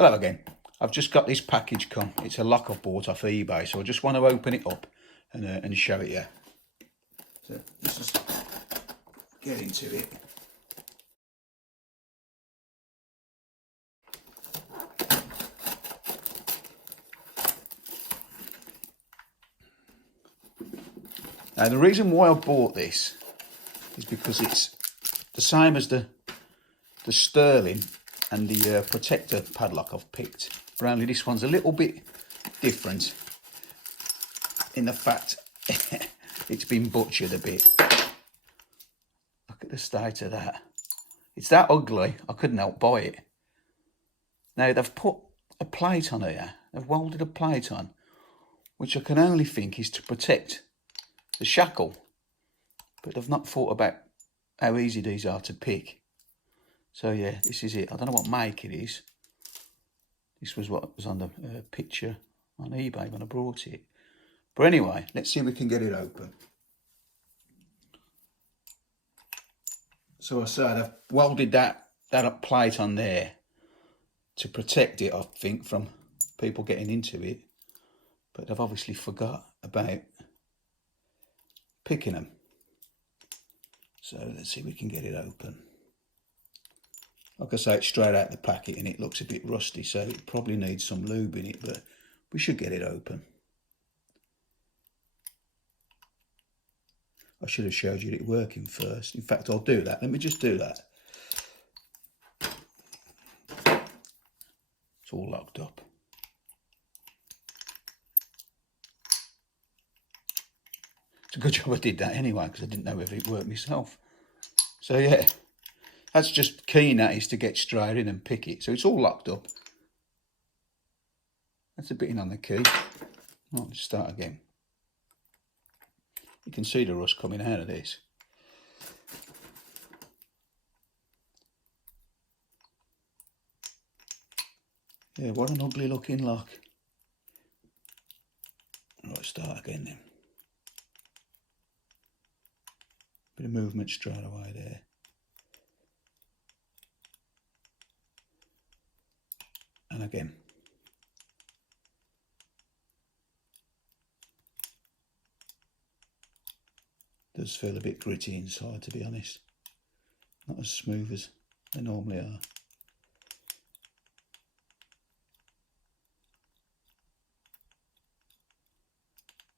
Hello again. I've just got this package come. It's a lock I've bought off eBay, so I just want to open it up and show it you. So let's just get into it. Now the reason why I bought this is because it's the same as the sterling and the protector padlock I've picked, but only this one's a little bit different in the fact it's been butchered a bit. Look at the state of that. It's that ugly, I couldn't help buy it. Now they've put a plate on here, they've welded a plate on, which I can only think is to protect the shackle, but they've not thought about how easy these are to pick. So yeah, this is it. I don't know what make it is. This was what was on the picture on eBay when I brought it. But anyway, let's see if we can get it open. So I said I've welded that plate on there to protect it, I think, from people getting into it. But they've obviously forgot about picking them. So let's see if we can get it open. Like I say, it's straight out the packet and it looks a bit rusty, so it probably needs some lube in it, but we should get it open. I should have showed you it working first. In fact, I'll do that. Let me just do that. It's all locked up. It's a good job I did that anyway, because I didn't know whether it worked myself. So yeah. That's just keying that is to get straight in and pick it. So it's all locked up. That's a bit in on the key. Oh, let's start again. You can see the rust coming out of this. Yeah, what an ugly looking lock. Right, start again then. Bit of movement straight away there. And again. Does feel a bit gritty inside, to be honest. Not as smooth as they normally are.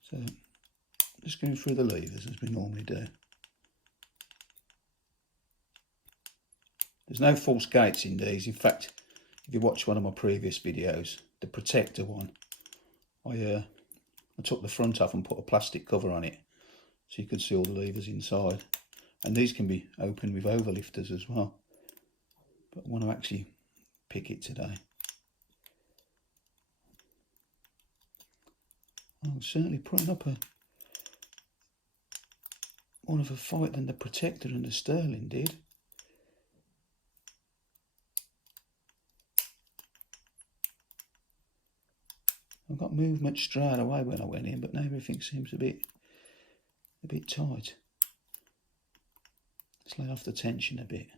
So just going through the levers as we normally do. There's no false gates in these. In fact, if you watch one of my previous videos, the protector one, I took the front off and put a plastic cover on it so you could see all the levers inside. And these can be opened with overlifters as well. But I want to actually pick it today. I'm certainly putting up more of a fight than the protector and the sterling did. I got movement straight away when I went in, but now everything seems a bit tight. Let's lay off the tension a bit.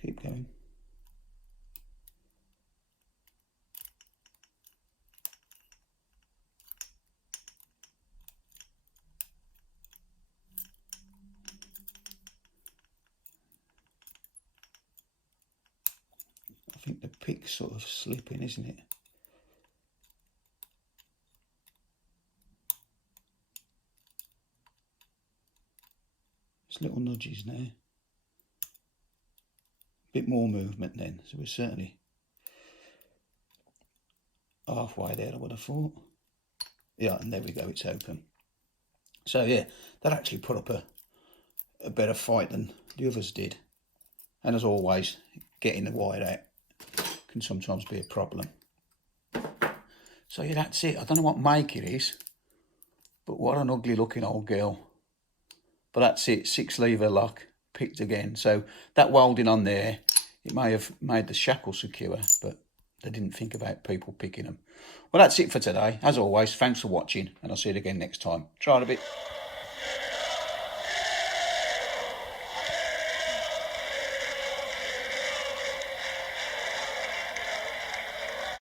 Keep going. I think the pick's sort of slipping, isn't it? Just little nudges now. A bit more movement then, so we're certainly halfway there, I would have thought. Yeah, and there we go, it's open. So yeah, that actually put up a better fight than the others did. And as always, getting the wire out can sometimes be a problem. So yeah, that's it. I don't know what make it is, but what an ugly looking old girl. But that's it, 6 lever lock, picked again. So that welding on there, it may have made the shackle secure, but they didn't think about people picking them. Well, that's it for today. As always, thanks for watching, and I'll see you again next time. Try it a bit.